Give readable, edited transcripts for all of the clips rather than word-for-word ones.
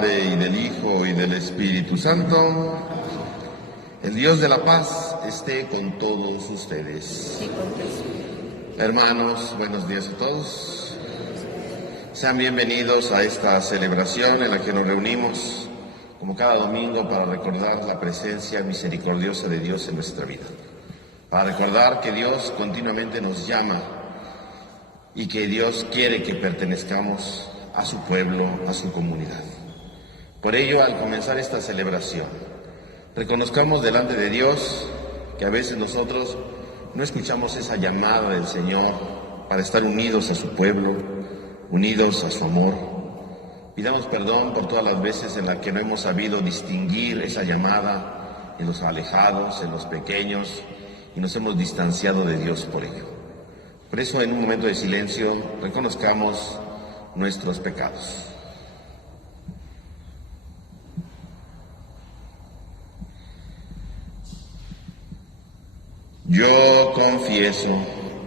Padre, y del Hijo, y del Espíritu Santo. El Dios de la paz esté con todos ustedes. Hermanos, buenos días a todos. Sean bienvenidos a esta celebración en la que nos reunimos, como cada domingo, para recordar la presencia misericordiosa de Dios en nuestra vida. Para recordar que Dios continuamente nos llama y que Dios quiere que pertenezcamos a su pueblo, a su comunidad. Por ello, al comenzar esta celebración, reconozcamos delante de Dios que a veces nosotros no escuchamos esa llamada del Señor para estar unidos a su pueblo, unidos a su amor. Pidamos perdón por todas las veces en las que no hemos sabido distinguir esa llamada en los alejados, en los pequeños, y nos hemos distanciado de Dios por ello. Por eso, en un momento de silencio, reconozcamos nuestros pecados. Yo confieso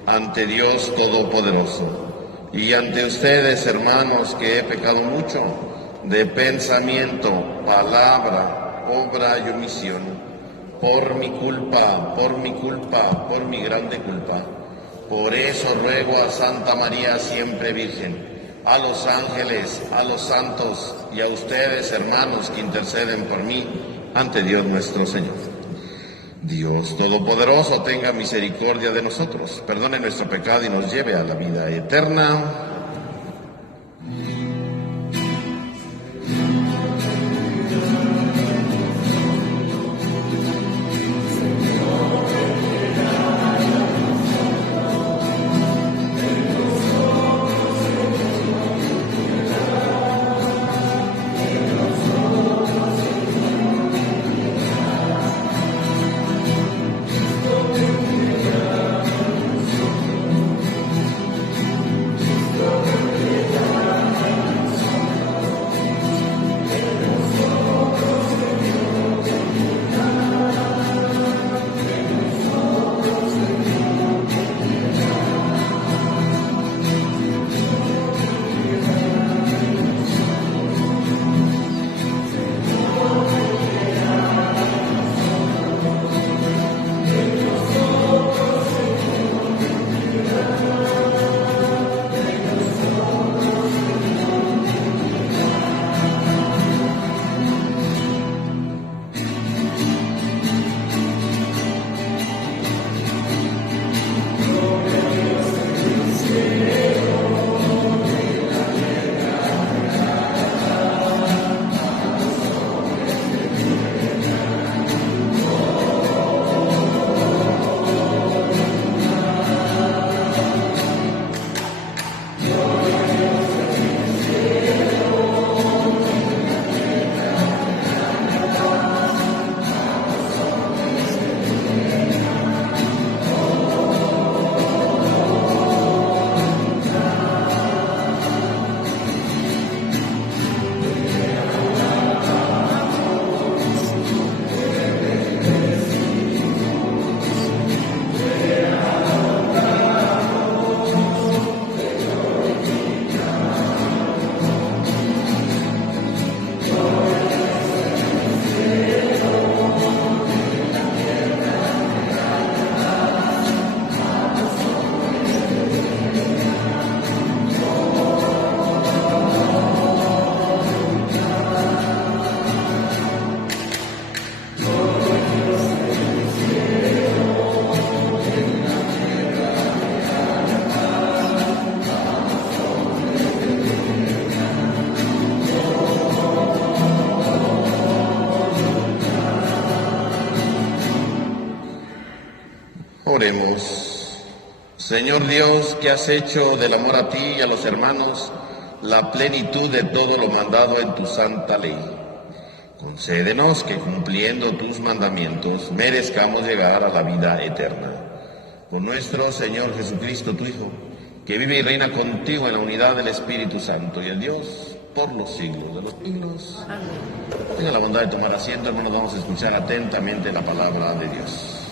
ante Dios Todopoderoso y ante ustedes, hermanos, que he pecado mucho de pensamiento, palabra, obra y omisión, por mi culpa, por mi grande culpa. Por eso ruego a Santa María siempre Virgen, a los ángeles, a los santos y a ustedes, hermanos, que interceden por mí ante Dios nuestro Señor. Dios Todopoderoso tenga misericordia de nosotros, perdone nuestro pecado y nos lleve a la vida eterna. Oremos. Señor Dios, que has hecho del amor a ti y a los hermanos la plenitud de todo lo mandado en tu santa ley, concédenos que, cumpliendo tus mandamientos, merezcamos llegar a la vida eterna. Por nuestro Señor Jesucristo, tu Hijo, que vive y reina contigo en la unidad del Espíritu Santo y el Dios por los siglos de los siglos. Amén. Tenga la bondad de tomar asiento, hermanos, vamos a escuchar atentamente la palabra de Dios.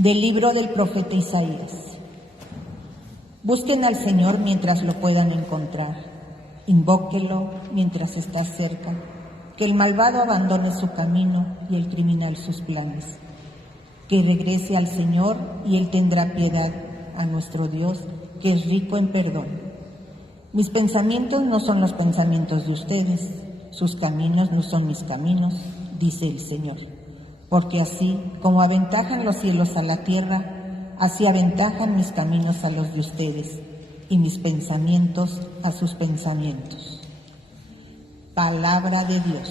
Del libro del profeta Isaías. Busquen al Señor mientras lo puedan encontrar. Invóquenlo mientras está cerca. Que el malvado abandone su camino y el criminal sus planes. Que regrese al Señor y Él tendrá piedad, a nuestro Dios, que es rico en perdón. Mis pensamientos no son los pensamientos de ustedes, sus caminos no son mis caminos, dice el Señor. Porque así como aventajan los cielos a la tierra, así aventajan mis caminos a los de ustedes, y mis pensamientos a sus pensamientos. Palabra de Dios.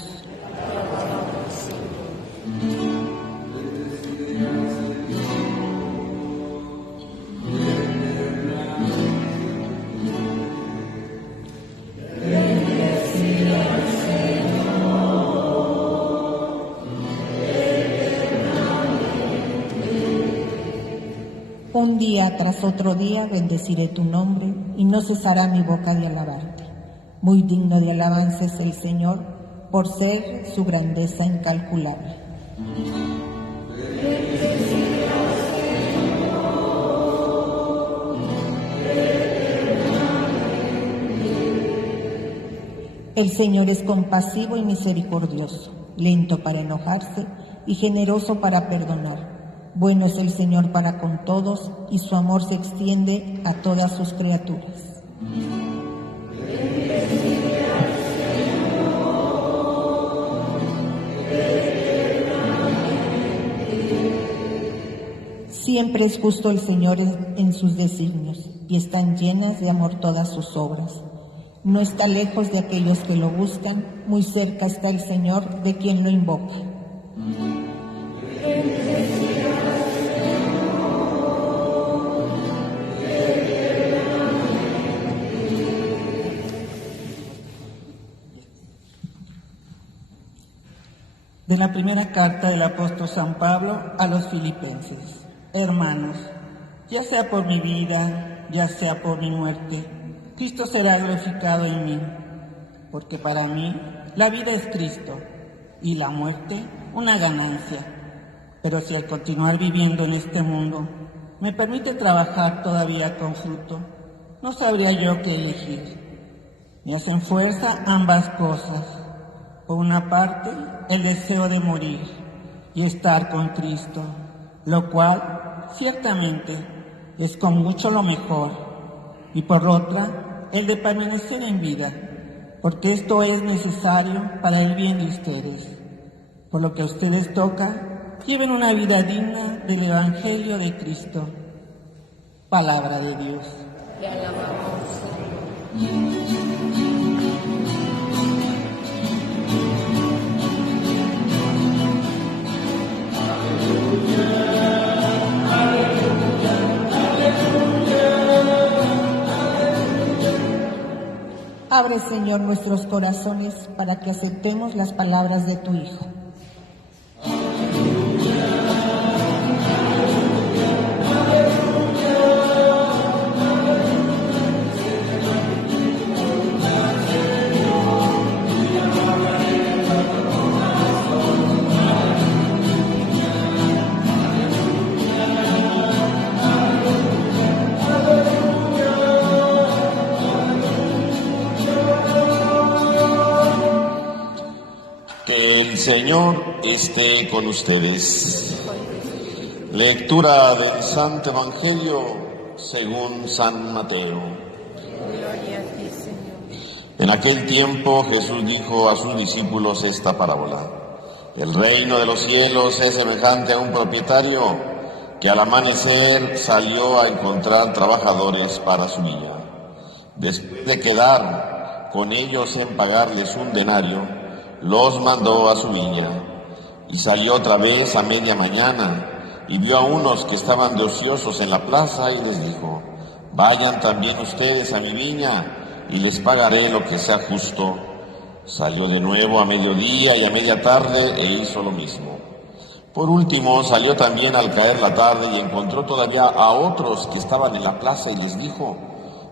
Un día tras otro día bendeciré tu nombre y no cesará mi boca de alabarte. Muy digno de alabanza es el Señor, por ser su grandeza incalculable. El Señor es compasivo y misericordioso, lento para enojarse y generoso para perdonar. Bueno es el Señor para con todos, y su amor se extiende a todas sus criaturas. Siempre es justo el Señor en sus designios, y están llenas de amor todas sus obras. No está lejos de aquellos que lo buscan, muy cerca está el Señor de quien lo invoca. De la primera carta del apóstol San Pablo a los filipenses. Hermanos, ya sea por mi vida, ya sea por mi muerte, Cristo será glorificado en mí, porque para mí la vida es Cristo y la muerte una ganancia. Pero si al continuar viviendo en este mundo me permite trabajar todavía con fruto, no sabría yo qué elegir. Me hacen fuerza ambas cosas. Por una parte, el deseo de morir y estar con Cristo, lo cual, ciertamente, es con mucho lo mejor. Y por otra, el de permanecer en vida, porque esto es necesario para el bien de ustedes. Por lo que a ustedes toca, lleven una vida digna del Evangelio de Cristo. Palabra de Dios. Te alabamos, Señor. Abre, Señor, nuestros corazones para que aceptemos las palabras de tu Hijo. El Señor esté con ustedes. Lectura del Santo Evangelio según San Mateo. Gloria a ti, Señor. En aquel tiempo Jesús dijo a sus discípulos esta parábola. El reino de los cielos es semejante a un propietario que al amanecer salió a encontrar trabajadores para su viña. Después de quedar con ellos en pagarles un denario, los mandó a su viña, y salió otra vez a media mañana, y vio a unos que estaban de ociosos en la plaza, y les dijo, vayan también ustedes a mi viña, y les pagaré lo que sea justo. Salió de nuevo a mediodía y a media tarde, e hizo lo mismo. Por último, salió también al caer la tarde, y encontró todavía a otros que estaban en la plaza, y les dijo,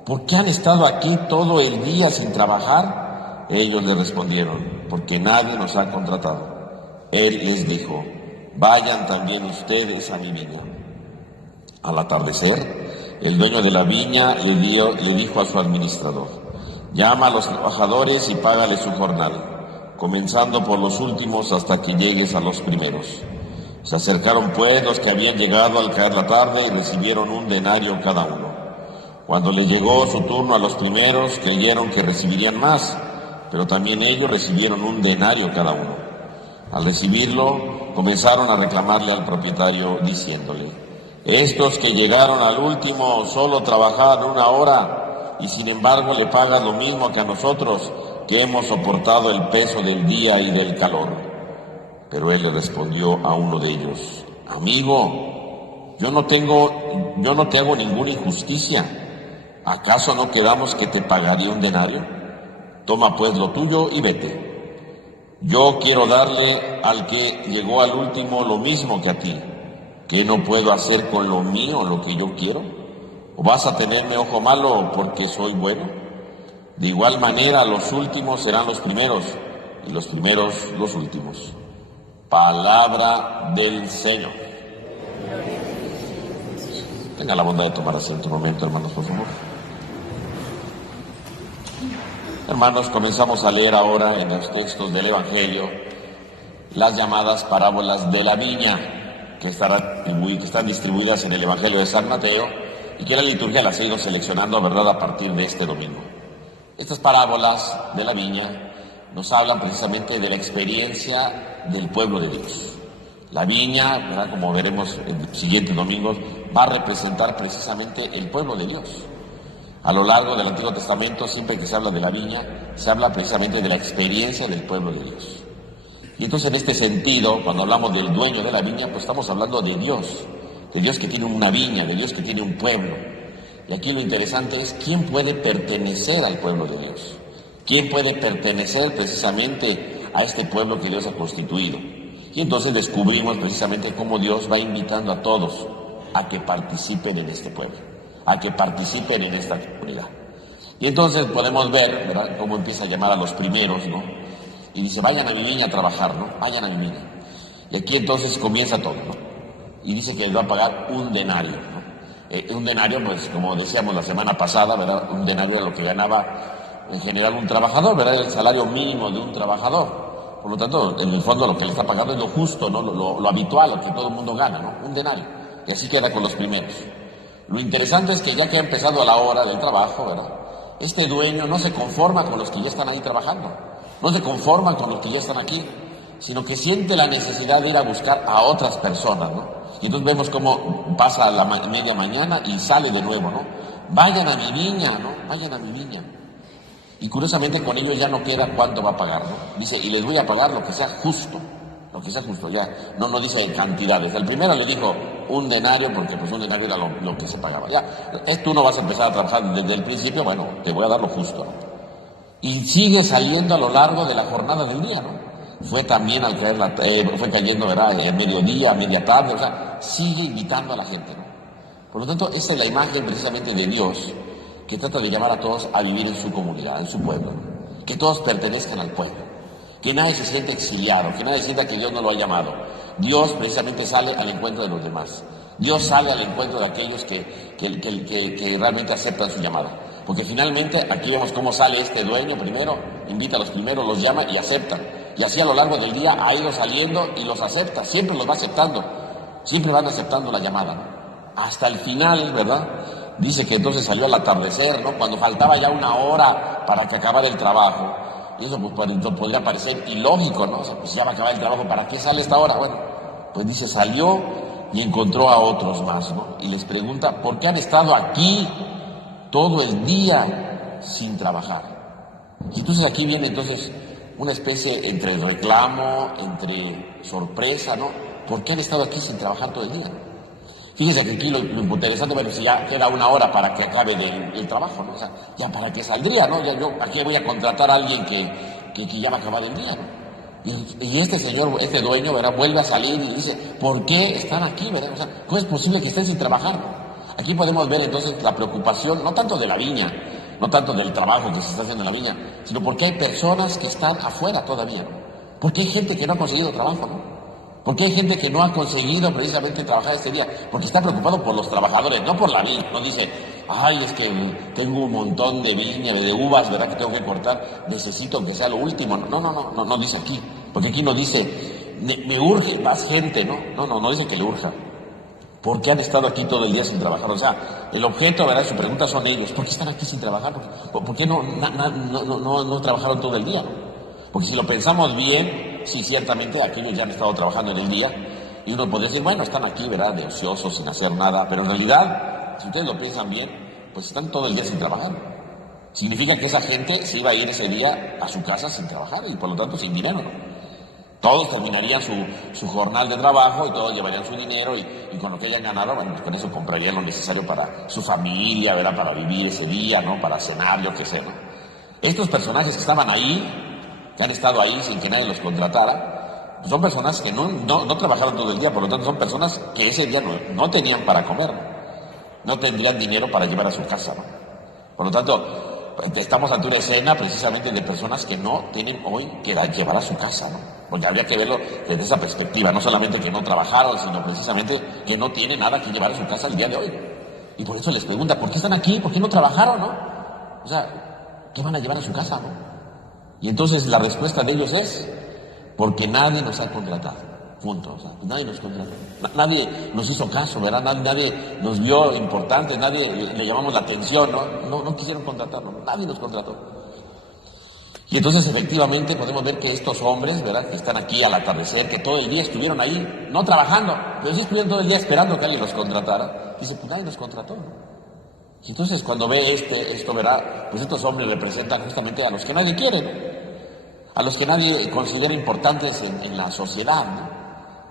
¿por qué han estado aquí todo el día sin trabajar? Ellos le respondieron, porque nadie nos ha contratado. Él les dijo, vayan también ustedes a mi viña. Al atardecer, el dueño de la viña le dijo a su administrador: llama a los trabajadores y págale su jornal, comenzando por los últimos hasta que llegues a los primeros. Se acercaron pues los que habían llegado al caer la tarde y recibieron 1 denario cada uno. Cuando le llegó su turno a los primeros, creyeron que recibirían más, pero también ellos recibieron 1 denario cada uno. Al recibirlo, comenzaron a reclamarle al propietario, diciéndole: estos que llegaron al último solo trabajaron 1 hora, y sin embargo le pagan lo mismo que a nosotros, que hemos soportado el peso del día y del calor. Pero él le respondió a uno de ellos: amigo, yo no te hago ninguna injusticia. ¿Acaso no quedamos que te pagaría 1 denario? Toma pues lo tuyo y vete. Yo quiero darle al que llegó al último lo mismo que a ti. ¿Qué no puedo hacer con lo mío lo que yo quiero? ¿O vas a tenerme ojo malo porque soy bueno? De igual manera los últimos serán los primeros y los primeros los últimos. Palabra del Señor. Tenga la bondad de tomar asiento un momento, hermanos, por favor. Hermanos, comenzamos a leer ahora en los textos del Evangelio las llamadas parábolas de la viña, que están distribuidas en el Evangelio de San Mateo y que la liturgia las ha ido seleccionando, ¿verdad?, a partir de este domingo. Estas parábolas de la viña nos hablan precisamente de la experiencia del pueblo de Dios. La viña, ¿verdad?, como veremos en los siguientes domingos, va a representar precisamente el pueblo de Dios. A lo largo del Antiguo Testamento, siempre que se habla de la viña, se habla precisamente de la experiencia del pueblo de Dios. Y entonces, en este sentido, cuando hablamos del dueño de la viña, pues estamos hablando de Dios que tiene una viña, de Dios que tiene un pueblo. Y aquí lo interesante es quién puede pertenecer al pueblo de Dios. ¿Quién puede pertenecer precisamente a este pueblo que Dios ha constituido? Y entonces descubrimos precisamente cómo Dios va invitando a todos a que participen en este pueblo, a que participen en esta comunidad. Y entonces podemos ver, ¿verdad?, cómo empieza a llamar a los primeros, ¿no? Y dice: vayan a mi viña a trabajar, ¿no? Vayan a mi viña. Y aquí entonces comienza todo, ¿no? Y dice que les va a pagar 1 denario, ¿no? Un denario, pues como decíamos la semana pasada, ¿verdad?, 1 denario era lo que ganaba en general un trabajador, ¿verdad?, el salario mínimo de un trabajador. Por lo tanto, en el fondo lo que le está pagando es lo justo, ¿no?, lo habitual, lo que todo el mundo gana, ¿no?, 1 denario. Y así queda con los primeros. Lo interesante es que ya que ha empezado la hora del trabajo, ¿verdad?, este dueño no se conforma con los que ya están ahí trabajando, no se conforma con los que ya están aquí, sino que siente la necesidad de ir a buscar a otras personas, ¿no? Y entonces vemos cómo pasa la media mañana y sale de nuevo, ¿no? Vayan a mi viña, ¿no? Vayan a mi viña. Y curiosamente con ellos ya no queda cuánto va a pagar, ¿no? Dice: y les voy a pagar lo que sea justo, ya, no dice en cantidades. El primero le dijo 1 denario, porque pues 1 denario era lo que se pagaba. Ya, tú no vas a empezar a trabajar desde el principio, bueno, te voy a dar lo justo, ¿no? Y sigue saliendo a lo largo de la jornada del día, ¿no? Fue también al caer fue cayendo, ¿verdad?, en mediodía, a media tarde, o sea, sigue invitando a la gente, ¿no? Por lo tanto, esta es la imagen precisamente de Dios, que trata de llamar a todos a vivir en su comunidad, en su pueblo, que todos pertenezcan al pueblo, que nadie se sienta exiliado, que nadie sienta que Dios no lo ha llamado. Dios precisamente sale al encuentro de los demás. Dios sale al encuentro de aquellos que realmente aceptan su llamada. Porque finalmente aquí vemos cómo sale este dueño primero, invita a los primeros, los llama y aceptan. Y así a lo largo del día ha ido saliendo y los acepta, siempre los va aceptando, siempre van aceptando la llamada, ¿no? Hasta el final, ¿verdad? Dice que entonces salió al atardecer, ¿no?, cuando faltaba ya 1 hora para que acabara el trabajo. Y eso pues podría parecer ilógico, ¿no? O sea, pues ya va a acabar el trabajo, ¿para qué sale esta hora? Bueno, pues dice, salió y encontró a otros más, ¿no? Y les pregunta: ¿por qué han estado aquí todo el día sin trabajar? Y entonces aquí viene entonces una especie entre reclamo, entre sorpresa, ¿no? ¿Por qué han estado aquí sin trabajar todo el día? Fíjense que aquí lo interesante, bueno, si ya queda 1 hora para que acabe el trabajo, ¿no? O sea, ya para qué saldría, ¿no? Ya yo aquí voy a contratar a alguien que ya va a acabar el día, ¿no? Y este señor, este dueño, ¿verdad?, vuelve a salir y dice: ¿por qué están aquí, verdad? O sea, ¿cómo es posible que estén sin trabajar? Aquí podemos ver entonces la preocupación, no tanto de la viña, no tanto del trabajo que se está haciendo en la viña, sino porque hay personas que están afuera todavía, ¿no? Porque hay gente que no ha conseguido trabajo, ¿no? Porque hay gente que no ha conseguido precisamente trabajar este día, porque está preocupado por los trabajadores, no por la viña. No dice, ay, es que tengo un montón de viña, de uvas, ¿verdad?, que tengo que cortar, necesito que sea lo último. No dice aquí, porque aquí no dice, me urge más gente, no dice que le urja. Porque han estado aquí todo el día sin trabajar. O sea, el objeto, ¿verdad?, de su pregunta son ellos. ¿Por qué están aquí sin trabajar? ¿Por qué no trabajaron todo el día? Porque si lo pensamos bien, sí, ciertamente aquellos ya han estado trabajando en el día. Y uno podría decir, bueno, están aquí, ¿verdad?, de ociosos, sin hacer nada. Pero en realidad, si ustedes lo piensan bien, pues están todo el día sin trabajar. Significa que esa gente se iba a ir ese día a su casa sin trabajar y por lo tanto sin dinero, ¿no? Todos terminarían su jornal de trabajo y todos llevarían su dinero y con lo que hayan ganado, bueno, pues con eso comprarían lo necesario para su familia, ¿verdad?, para vivir ese día, ¿no?, para cenar, yo qué sé, ¿no? Estos personajes que estaban ahí, que han estado ahí sin que nadie los contratara, pues son personas que no trabajaron todo el día, por lo tanto son personas que ese día no tenían para comer, no tendrían dinero para llevar a su casa, ¿no? Por lo tanto, estamos ante una escena precisamente de personas que no tienen hoy que llevar a su casa, ¿no? Porque habría que verlo desde esa perspectiva, no solamente que no trabajaron, sino precisamente que no tienen nada que llevar a su casa el día de hoy. Y por eso les pregunta, ¿por qué están aquí? ¿Por qué no trabajaron, no? O sea, ¿qué van a llevar a su casa, no? Y entonces la respuesta de ellos es, porque nadie nos ha contratado, punto. O sea, nadie nos contrató, nadie nos hizo caso, ¿verdad? Nadie nos vio importantes, nadie le llamamos la atención, no quisieron contratarnos, nadie nos contrató. Y entonces efectivamente podemos ver que estos hombres, ¿verdad?, que están aquí al atardecer, que todo el día estuvieron ahí, no trabajando, pero sí estuvieron todo el día esperando que alguien los contratara, dice, pues nadie nos contrató. Y entonces cuando ve esto, ¿verdad?, pues estos hombres representan justamente a los que nadie quiere, ¿no?, a los que nadie considera importantes en la sociedad, ¿no?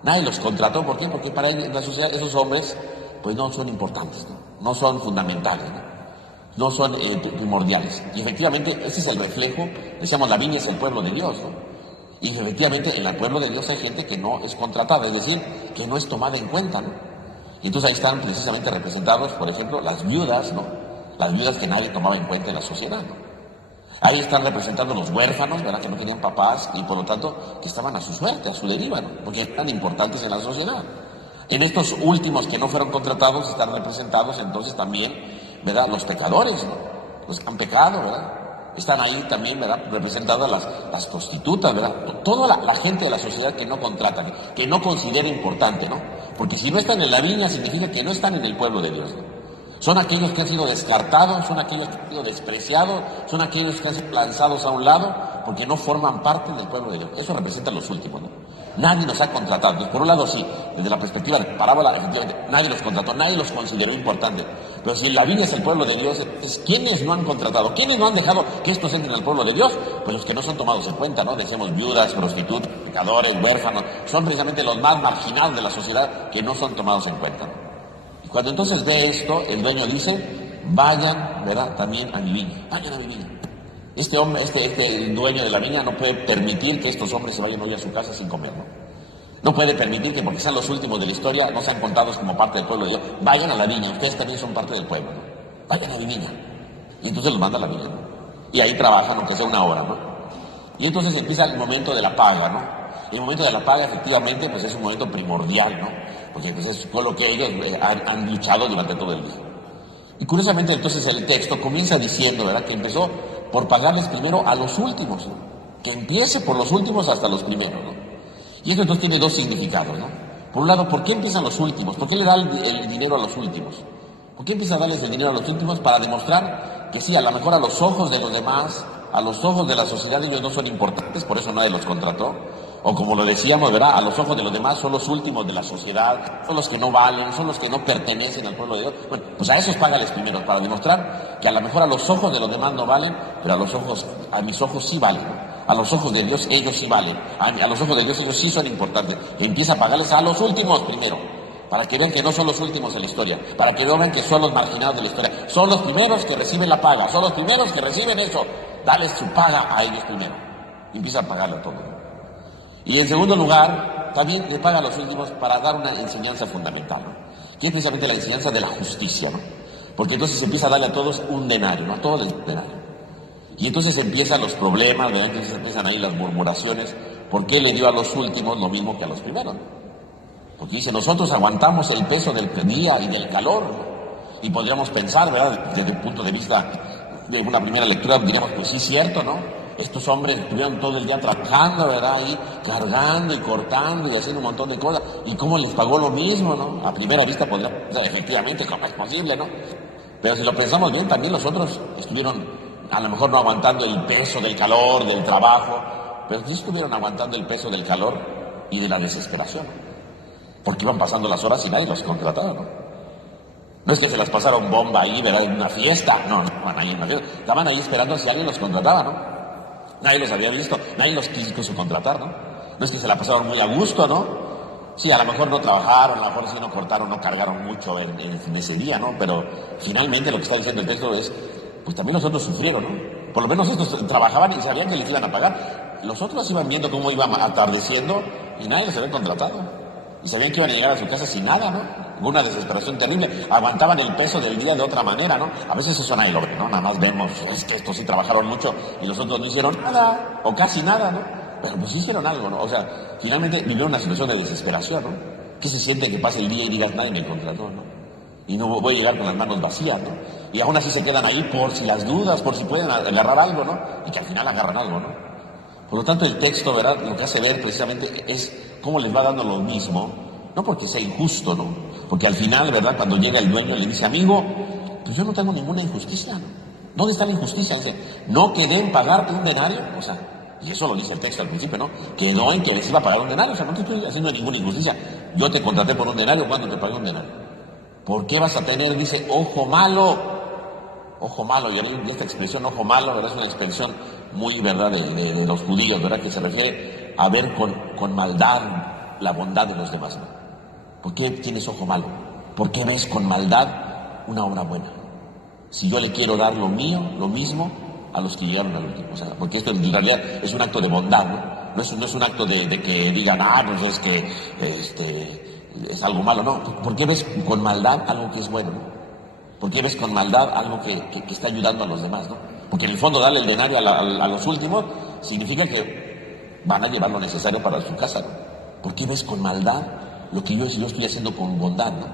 Nadie los contrató, ¿por qué? Porque para la sociedad esos hombres pues no son importantes, no son fundamentales, no son primordiales. Y efectivamente ese es el reflejo, decíamos, la viña es el pueblo de Dios, ¿no? Y efectivamente en el pueblo de Dios hay gente que no es contratada, es decir, que no es tomada en cuenta, ¿no? Y entonces ahí están precisamente representados, por ejemplo, las viudas, ¿no? Las viudas que nadie tomaba en cuenta en la sociedad, ¿no? Ahí están representando los huérfanos, ¿verdad?, que no tenían papás y por lo tanto que estaban a su suerte, a su deriva, ¿no?, porque eran importantes en la sociedad. En estos últimos que no fueron contratados están representados entonces también, ¿verdad?, los pecadores, ¿no?, los que han pecado, ¿verdad? Están ahí también, ¿verdad?, representadas las prostitutas, ¿verdad? Toda la gente de la sociedad que no contratan, que no considera importante, ¿no? Porque si no están en la viña significa que no están en el pueblo de Dios, ¿no? Son aquellos que han sido descartados, son aquellos que han sido despreciados, son aquellos que han sido lanzados a un lado porque no forman parte del pueblo de Dios. Eso representa a los últimos, ¿no? Nadie nos ha contratado. Entonces, por un lado sí, desde la perspectiva de parábola, efectivamente, nadie los contrató, nadie los consideró importantes. Pero si la viña es el pueblo de Dios, es ¿quiénes no han contratado? ¿Quiénes no han dejado que estos entren al pueblo de Dios? Pues los que no son tomados en cuenta, ¿no? Decimos viudas, prostitutas, pecadores, huérfanos, son precisamente los más marginados de la sociedad que no son tomados en cuenta, ¿no? Cuando entonces ve esto, el dueño dice, vayan, ¿verdad?, también a mi viña, vayan a mi viña. Este hombre, este dueño de la viña no puede permitir que estos hombres se vayan hoy a su casa sin comer, ¿no? No puede permitir que porque sean los últimos de la historia, no sean contados como parte del pueblo de Dios. Vayan a la viña, ustedes también son parte del pueblo, ¿no? Vayan a mi viña. Y entonces los manda a la viña, ¿no? Y ahí trabajan, aunque sea una hora, ¿no? Y entonces empieza el momento de la paga, ¿no? El momento de la paga, efectivamente, pues es un momento primordial, ¿no? Porque pues, es con lo que ellos han luchado durante todo el día. Y curiosamente, entonces, el texto comienza diciendo, ¿verdad?, que empezó por pagarles primero a los últimos, ¿no? Que empiece por los últimos hasta los primeros, ¿no? Y esto entonces tiene dos significados, ¿no? Por un lado, ¿por qué empiezan los últimos? ¿Por qué le da el dinero a los últimos? ¿Por qué empieza a darles el dinero a los últimos? Para demostrar que sí, a lo mejor a los ojos de los demás, a los ojos de la sociedad, ellos no son importantes, por eso nadie los contrató. O como lo decíamos, ¿verdad?, a los ojos de los demás son los últimos de la sociedad, son los que no valen, son los que no pertenecen al pueblo de Dios. Bueno, pues a esos págales primero, para demostrar que a lo mejor a los ojos de los demás no valen, pero a mis ojos sí valen. A los ojos de Dios ellos sí valen. A los ojos de Dios ellos sí son importantes. Y empieza a pagarles a los últimos primero, para que vean que no son los últimos en la historia, para que vean que son los marginados de la historia. Son los primeros que reciben la paga, son los primeros que reciben eso. Dale su paga a ellos primero. Y empieza a pagarle a todos. Y en segundo lugar, también le paga a los últimos para dar una enseñanza fundamental, ¿no?, que es precisamente la enseñanza de la justicia, ¿no? Porque entonces empieza a darle a todos un denario, ¿no?, a todos el denario. Y entonces empiezan los problemas, ¿verdad? Entonces empiezan ahí las murmuraciones, ¿por qué le dio a los últimos lo mismo que a los primeros? Porque dice, nosotros aguantamos el peso del día y del calor, ¿no? Y podríamos pensar, ¿verdad? Desde el punto de vista de una primera lectura, diríamos, pues sí, cierto, ¿no? Estos hombres estuvieron todo el día trabajando, ¿verdad? Ahí cargando y cortando y haciendo un montón de cosas. ¿Y cómo les pagó lo mismo, no? A primera vista podría pensar, efectivamente, ¿cómo es posible, no? Pero si lo pensamos bien, también los otros estuvieron, a lo mejor no aguantando el peso del calor, del trabajo, pero sí estuvieron aguantando el peso del calor y de la desesperación. Porque iban pasando las horas y nadie los contrataba, ¿no? No es que se las pasaron bomba ahí, ¿verdad? En una fiesta. No, no estaban ahí en una fiesta. Estaban ahí esperando si alguien los contrataba, ¿no? Nadie los había visto, nadie los quiso contratar, ¿no? No es que se la pasaron muy a gusto, ¿no? Sí, a lo mejor no trabajaron, a lo mejor sí no cortaron, no cargaron mucho en ese día, ¿no? Pero finalmente lo que está diciendo el texto es, pues también los otros sufrieron, ¿no? Por lo menos estos trabajaban y sabían que les iban a pagar. Los otros iban viendo cómo iba atardeciendo y nadie los había contratado. Y sabían que iban a llegar a su casa sin nada, ¿no? Una desesperación terrible. Aguantaban el peso del día de otra manera, ¿no? A veces eso nadie lo ve, ¿no? Nada más vemos, es que estos sí trabajaron mucho y los otros no hicieron nada, o casi nada, ¿no? Pero pues hicieron algo, ¿no? O sea, finalmente vivieron una situación de desesperación, ¿no? ¿Qué se siente que pase el día y digas, nadie me contrató, ¿no? Y no voy a llegar con las manos vacías, ¿no? Y aún así se quedan ahí por si las dudas, por si pueden agarrar algo, ¿no? Y que al final agarran algo, ¿no? Por lo tanto, el texto, ¿verdad? Lo que hace ver precisamente es cómo les va dando lo mismo, no porque sea injusto, ¿no? Porque al final, ¿verdad? Cuando llega el dueño le dice, amigo, pues yo no tengo ninguna injusticia, ¿no? ¿Dónde está la injusticia? Dice, no quedé en pagarte un denario, o sea, y eso lo dice el texto al principio, ¿no? Quedó en que les iba a pagar un denario, o sea, no te estoy haciendo ninguna injusticia. Yo te contraté por un denario, ¿cuándo te pagué un denario? ¿Por qué vas a tener, dice, ojo malo? Ojo malo, y esta expresión ojo malo, ¿verdad? Es una expresión muy, ¿verdad?, de los judíos, ¿verdad?, que se refiere a ver con maldad la bondad de los demás, ¿no? ¿Por qué tienes ojo malo? ¿Por qué ves con maldad una obra buena? Si yo le quiero dar lo mío, lo mismo, a los que llegaron al último. O sea, porque esto en realidad es un acto de bondad, ¿no? No es un acto de que digan, pues es que es algo malo, no. ¿Por qué ves con maldad algo que es bueno, no? ¿Por qué ves con maldad algo que está ayudando a los demás, no? Porque en el fondo darle el denario a los últimos significa que van a llevar lo necesario para su casa, ¿no? ¿Por qué ves con maldad lo que yo estoy haciendo con bondad, no?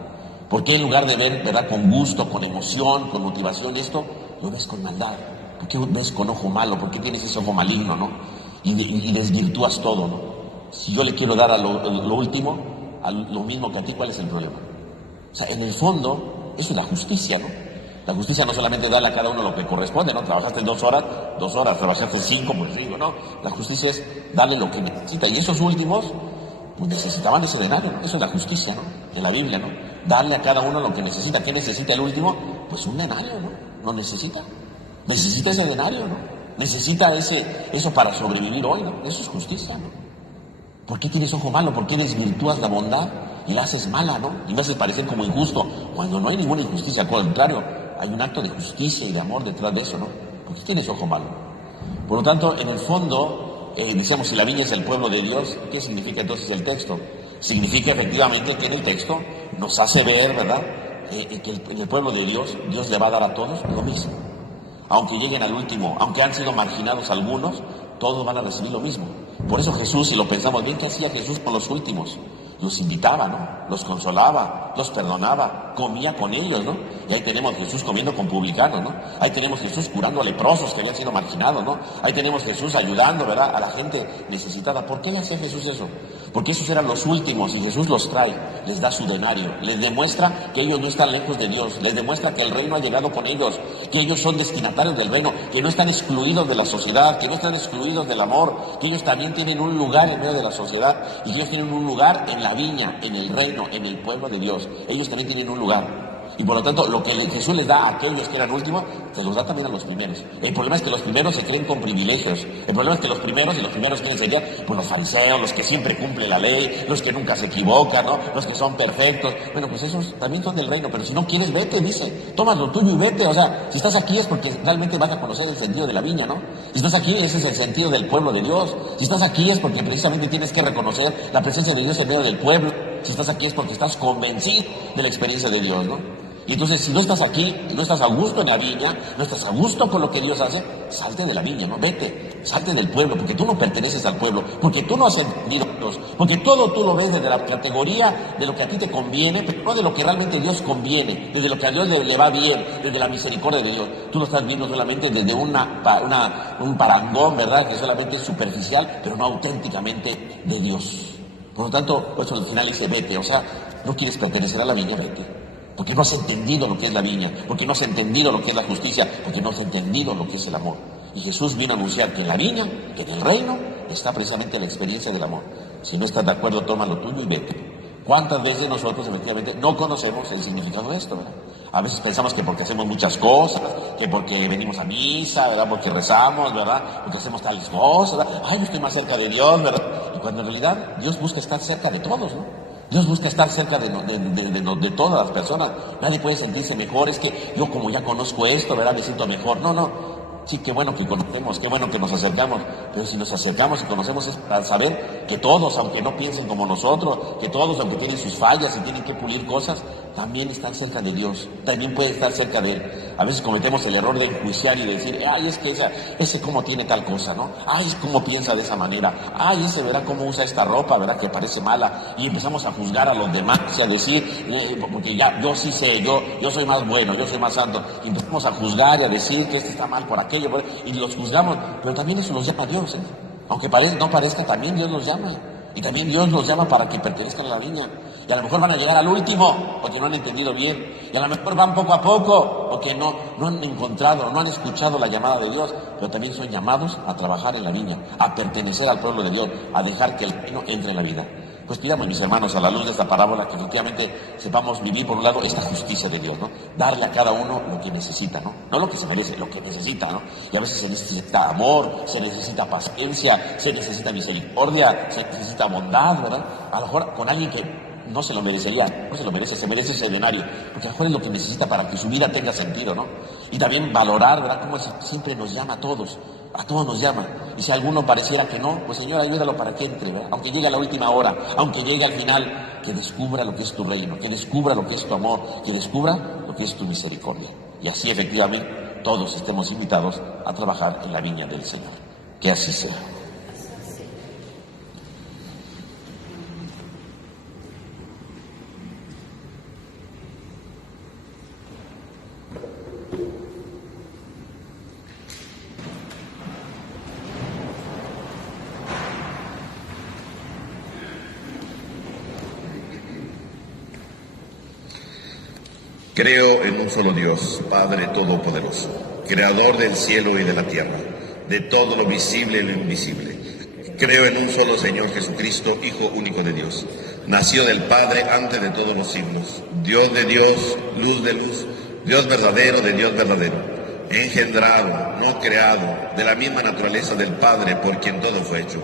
¿Por qué en lugar de ver, ¿verdad?, con gusto, con emoción, con motivación esto, lo ves con maldad? ¿Por qué ves con ojo malo? ¿Por qué tienes ese ojo maligno, no? Y desvirtúas todo, ¿no? Si yo le quiero dar a lo último, a lo mismo que a ti, ¿cuál es el problema? O sea, en el fondo, eso es la justicia, ¿no? La justicia no solamente darle a cada uno lo que corresponde, ¿no? Trabajaste 2 horas, trabajaste 5, pues digo, ¿no? La justicia es darle lo que necesita. Y esos últimos, pues necesitaban ese denario, ¿no? Eso es la justicia, ¿no? En la Biblia, ¿no? Darle a cada uno lo que necesita. ¿Qué necesita el último? Pues un denario, ¿no? ¿No necesita? Necesita ese denario, ¿no? Necesita eso para sobrevivir hoy, ¿no? Eso es justicia, ¿no? ¿Por qué tienes ojo malo? ¿Por qué desvirtúas la bondad y la haces mala, ¿no? Y me haces parecer como injusto, cuando no hay ninguna injusticia, al contrario, hay un acto de justicia y de amor detrás de eso, ¿no? ¿Por qué tienes ojo malo? Por lo tanto, en el fondo, decíamos, si la viña es el pueblo de Dios, ¿qué significa entonces el texto? Significa efectivamente que en el texto nos hace ver, ¿verdad?, que en el pueblo de Dios, Dios le va a dar a todos lo mismo. Aunque lleguen al último, aunque han sido marginados algunos, todos van a recibir lo mismo. Por eso Jesús, si lo pensamos bien, ¿qué hacía Jesús con los últimos? Los invitaba, ¿no? Los consolaba, los perdonaba, comía con ellos, ¿no? Y ahí tenemos Jesús comiendo con publicanos, ¿no? Ahí tenemos Jesús curando a leprosos que habían sido marginados, ¿no? Ahí tenemos Jesús ayudando, ¿verdad?, a la gente necesitada. ¿Por qué le hacía Jesús eso? Porque esos eran los últimos y Jesús los trae, les da su denario, les demuestra que ellos no están lejos de Dios, les demuestra que el reino ha llegado con ellos, que ellos son destinatarios del reino, que no están excluidos de la sociedad, que no están excluidos del amor, que ellos también tienen un lugar en medio de la sociedad y que ellos tienen un lugar en la viña, en el reino, en el pueblo de Dios. Ellos también tienen un lugar. Y por lo tanto, lo que Jesús les da a aquellos que eran últimos, se los da también a los primeros. El problema es que los primeros se creen con privilegios. El problema es que los primeros, ¿quiénes serían? Pues los fariseos, los que siempre cumplen la ley, los que nunca se equivocan, ¿no? Los que son perfectos. Bueno, pues esos también son del reino, pero si no quieres, vete, dice. Toma lo tuyo y vete. O sea, si estás aquí es porque realmente vas a conocer el sentido de la viña, ¿no? Si estás aquí, ese es el sentido del pueblo de Dios. Si estás aquí es porque precisamente tienes que reconocer la presencia de Dios en medio del pueblo. Si estás aquí es porque estás convencido de la experiencia de Dios, ¿no? Y entonces, si no estás aquí, no estás a gusto en la viña, no estás a gusto con lo que Dios hace, salte de la viña, ¿no? Vete, salte del pueblo, porque tú no perteneces al pueblo, porque tú no has entendido a Dios, porque todo tú lo ves desde la categoría de lo que a ti te conviene, pero no de lo que realmente Dios conviene, desde lo que a Dios le va bien, desde la misericordia de Dios. Tú lo estás viendo solamente desde un parangón, ¿verdad?, que solamente es superficial, pero no auténticamente de Dios. Por lo tanto, por eso al final dice, vete, o sea, no quieres pertenecer a la viña, vete. Porque no has entendido lo que es la viña, porque no has entendido lo que es la justicia, porque no has entendido lo que es el amor. Y Jesús vino a anunciar que en la viña, que en el reino, está precisamente la experiencia del amor. Si no estás de acuerdo, toma lo tuyo y vete. ¿Cuántas veces nosotros efectivamente no conocemos el significado de esto, ¿verdad? A veces pensamos que porque hacemos muchas cosas, que porque venimos a misa, ¿verdad?, porque rezamos, ¿verdad?, porque hacemos tales cosas, ¿verdad?, ay, yo estoy más cerca de Dios, ¿verdad? Y cuando en realidad Dios busca estar cerca de todos, ¿no? Dios busca estar cerca de todas las personas. Nadie puede sentirse mejor, es que yo como ya conozco esto, ¿verdad?, me siento mejor. No. Sí, qué bueno que conocemos, qué bueno que nos acercamos, pero si nos acercamos y conocemos es para saber que todos, aunque no piensen como nosotros, que todos, aunque tienen sus fallas y tienen que pulir cosas, también están cerca de Dios, también pueden estar cerca de Él. A veces cometemos el error de enjuiciar y de decir, ay, es que ese cómo tiene tal cosa, ¿no? Ay, es cómo piensa de esa manera, ay, ese verá cómo usa esta ropa, verá que parece mala, y empezamos a juzgar a los demás y a decir, porque ya, yo sí sé, yo soy más bueno, yo soy más santo, y empezamos a juzgar y a decir que este está mal por aquello, y los juzgamos, pero también eso los llama Dios, ¿eh? Aunque no parezca, también Dios los llama, y también Dios los llama para que pertenezcan a la viña, y a lo mejor van a llegar al último, porque no han entendido bien, y a lo mejor van poco a poco, porque no han encontrado, no han escuchado la llamada de Dios, pero también son llamados a trabajar en la viña, a pertenecer al pueblo de Dios, a dejar que el reino entre en la vida. Pues pidamos, mis hermanos, a la luz de esta parábola, que efectivamente sepamos vivir, por un lado, esta justicia de Dios, ¿no? Darle a cada uno lo que necesita, ¿no? No lo que se merece, lo que necesita, ¿no? Y a veces se necesita amor, se necesita paciencia, se necesita misericordia, se necesita bondad, ¿verdad? A lo mejor con alguien que no se lo merecería, no se lo merece, se merece ese denario, porque a lo mejor es lo que necesita para que su vida tenga sentido, ¿no? Y también valorar, ¿verdad?, cómo siempre nos llama a todos nos llama, y si a alguno pareciera que no, pues Señor, ayúdalo para que entre, ¿verdad?, aunque llegue a la última hora, aunque llegue al final, que descubra lo que es tu reino, que descubra lo que es tu amor, que descubra lo que es tu misericordia, y así efectivamente todos estemos invitados a trabajar en la viña del Señor. Que así sea. Creo en un solo Dios, Padre Todopoderoso, Creador del cielo y de la tierra, de todo lo visible y lo invisible. Creo en un solo Señor Jesucristo, Hijo único de Dios, nació del Padre antes de todos los siglos, Dios de Dios, luz de luz, Dios verdadero de Dios verdadero, engendrado, no creado, de la misma naturaleza del Padre, por quien todo fue hecho,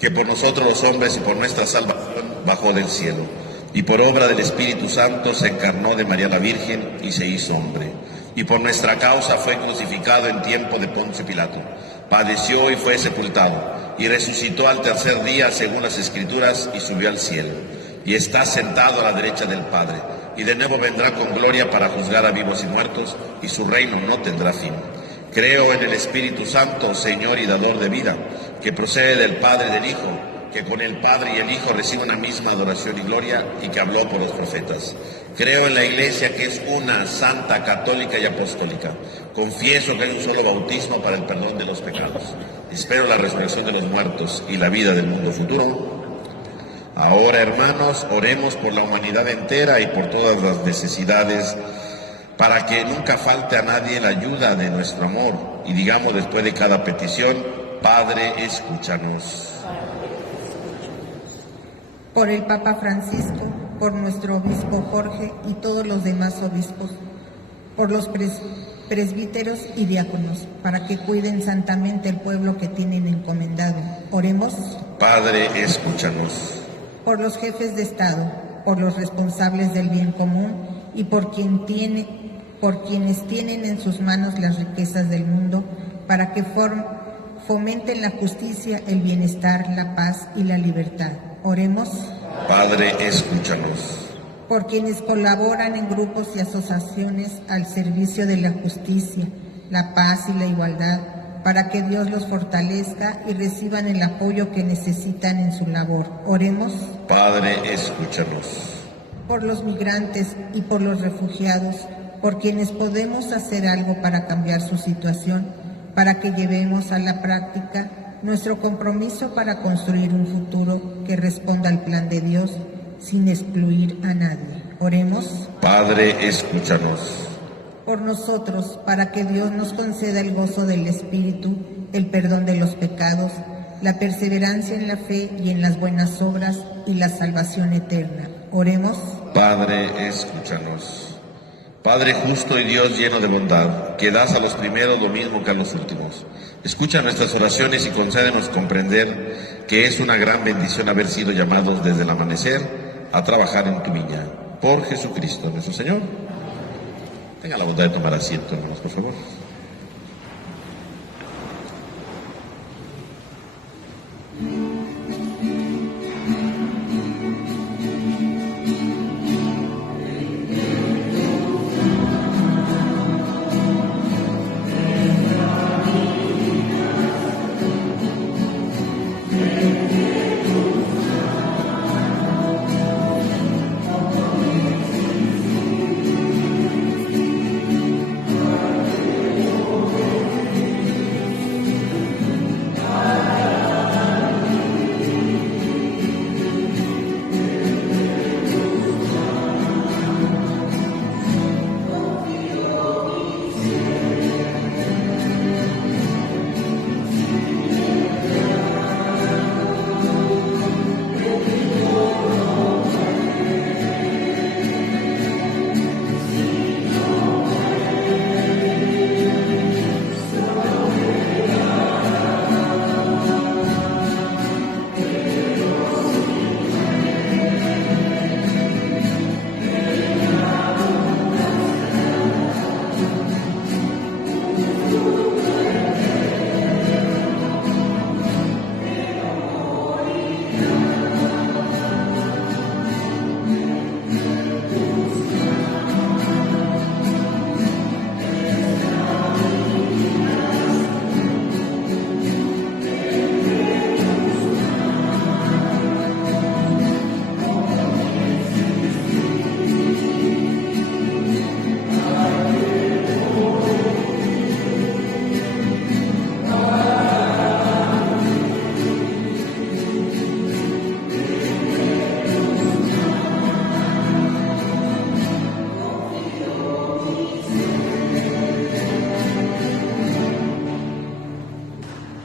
que por nosotros los hombres y por nuestra salvación bajó del cielo, y por obra del Espíritu Santo se encarnó de María la Virgen y se hizo hombre. Y por nuestra causa fue crucificado en tiempo de Poncio Pilato. Padeció y fue sepultado. Y resucitó al tercer día según las Escrituras y subió al cielo. Y está sentado a la derecha del Padre. Y de nuevo vendrá con gloria para juzgar a vivos y muertos. Y su reino no tendrá fin. Creo en el Espíritu Santo, Señor y dador de vida, que procede del Padre y del Hijo, que con el Padre y el Hijo recibe una misma adoración y gloria, y que habló por los profetas. Creo en la Iglesia, que es una, santa, católica y apostólica. Confieso que hay un solo bautismo para el perdón de los pecados. Espero la resurrección de los muertos y la vida del mundo futuro. Ahora, hermanos, oremos por la humanidad entera y por todas las necesidades, para que nunca falte a nadie la ayuda de nuestro amor, y digamos después de cada petición: Padre, escúchanos. Por el Papa Francisco, por nuestro obispo Jorge y todos los demás obispos, por los presbíteros y diáconos, para que cuiden santamente el pueblo que tienen encomendado. Oremos. Padre, escúchanos. Por los jefes de Estado, por los responsables del bien común y por quienes tienen en sus manos las riquezas del mundo, para que fomenten la justicia, el bienestar, la paz y la libertad. Oremos. Padre, escúchanos. por quienes colaboran en grupos y asociaciones al servicio de la justicia, la paz y la igualdad, para que Dios los fortalezca y reciban el apoyo que necesitan en su labor. Oremos. Padre, escúchanos. Por los migrantes y por los refugiados, por quienes podemos hacer algo para cambiar su situación, para que llevemos a la práctica nuestro compromiso para construir un futuro que responda al plan de Dios sin excluir a nadie. Oremos. Padre, escúchanos. Por nosotros, para que Dios nos conceda el gozo del Espíritu, el perdón de los pecados, la perseverancia en la fe y en las buenas obras y la salvación eterna. Oremos. Padre, escúchanos. Padre justo y Dios lleno de bondad, que das a los primeros lo mismo que a los últimos. Escucha nuestras oraciones y concédenos comprender que es una gran bendición haber sido llamados desde el amanecer a trabajar en tu viña. Por Jesucristo nuestro Señor. Tenga la bondad de tomar asiento, hermanos, por favor.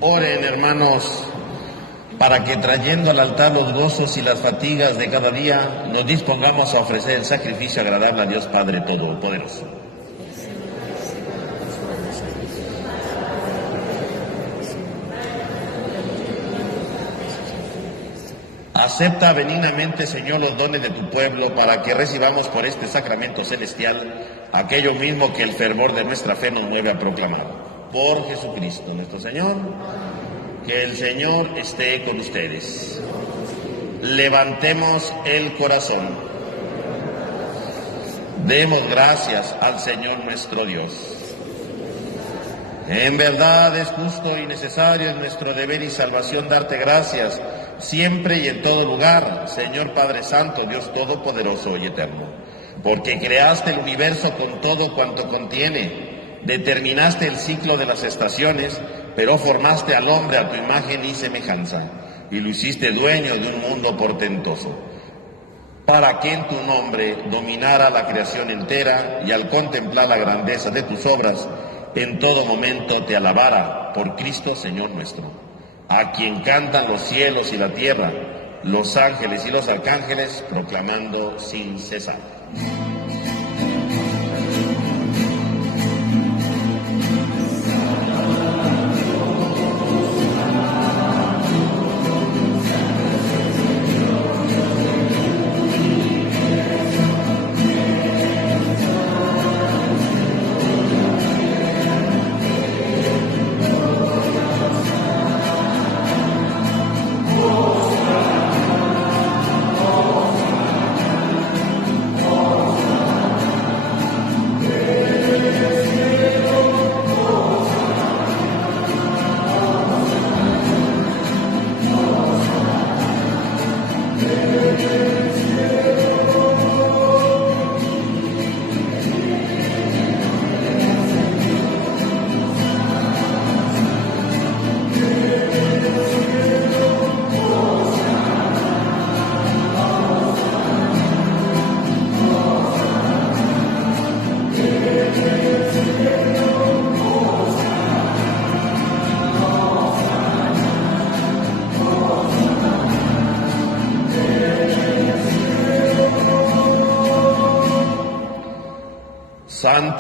Oren, hermanos, para que trayendo al altar los gozos y las fatigas de cada día, nos dispongamos a ofrecer el sacrificio agradable a Dios Padre Todopoderoso. Acepta benignamente, Señor, los dones de tu pueblo, para que recibamos por este sacramento celestial aquello mismo que el fervor de nuestra fe nos mueve a proclamar. Por Jesucristo nuestro Señor, que el Señor esté con ustedes. Levantemos el corazón. Demos gracias al Señor nuestro Dios. En verdad es justo y necesario, en nuestro deber y salvación, darte gracias siempre y en todo lugar, Señor Padre Santo, Dios Todopoderoso y Eterno, porque creaste el universo con todo cuanto contiene, determinaste el ciclo de las estaciones, pero formaste al hombre a tu imagen y semejanza, y lo hiciste dueño de un mundo portentoso, para que en tu nombre dominara la creación entera, y al contemplar la grandeza de tus obras, en todo momento te alabara, por Cristo Señor nuestro, a quien cantan los cielos y la tierra, los ángeles y los arcángeles, proclamando sin cesar.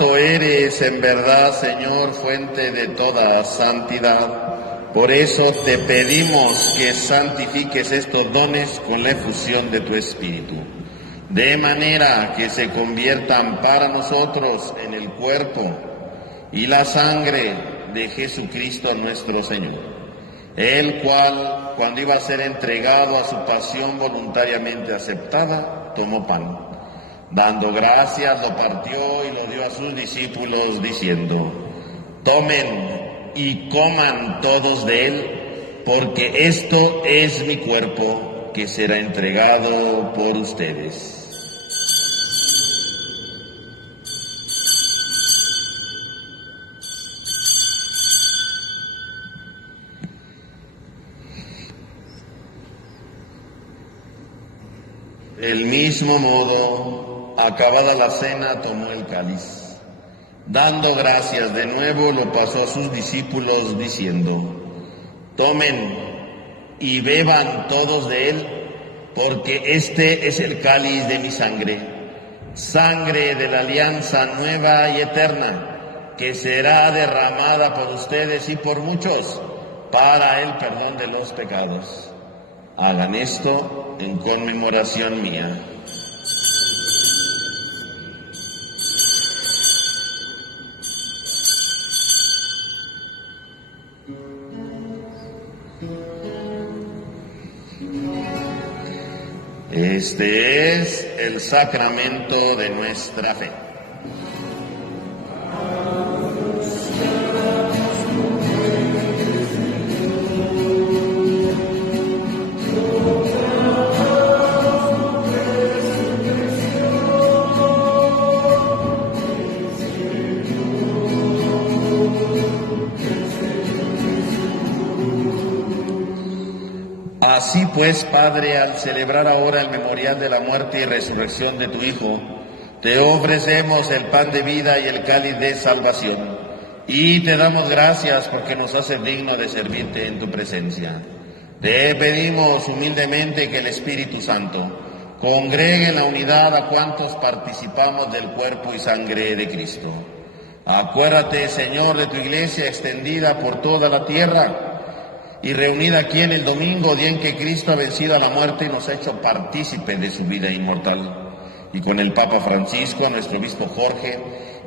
Santo eres, en verdad, Señor, fuente de toda santidad. Por eso te pedimos que santifiques estos dones con la efusión de tu Espíritu, de manera que se conviertan para nosotros en el cuerpo y la sangre de Jesucristo nuestro Señor, el cual, cuando iba a ser entregado a su pasión voluntariamente aceptada, tomó pan. Dando gracias, lo partió y lo dio a sus discípulos, diciendo: tomen y coman todos de él, porque esto es mi cuerpo, que será entregado por ustedes. Del mismo modo, acabada la cena, tomó el cáliz. Dando gracias de nuevo, lo pasó a sus discípulos, diciendo: tomen y beban todos de él, porque este es el cáliz de mi sangre, sangre de la alianza nueva y eterna, que será derramada por ustedes y por muchos para el perdón de los pecados. Hagan esto en conmemoración mía. Este es el sacramento de nuestra fe. Así pues, Padre, al celebrar ahora el memorial de la muerte y resurrección de tu Hijo, te ofrecemos el pan de vida y el cáliz de salvación, y te damos gracias porque nos haces digno de servirte en tu presencia. Te pedimos humildemente que el Espíritu Santo congregue en la unidad a cuantos participamos del cuerpo y sangre de Cristo. Acuérdate, Señor, de tu iglesia extendida por toda la tierra, y reunida aquí en el domingo, día en que Cristo ha vencido a la muerte y nos ha hecho partícipes de su vida inmortal. Y con el Papa Francisco, nuestro obispo Jorge,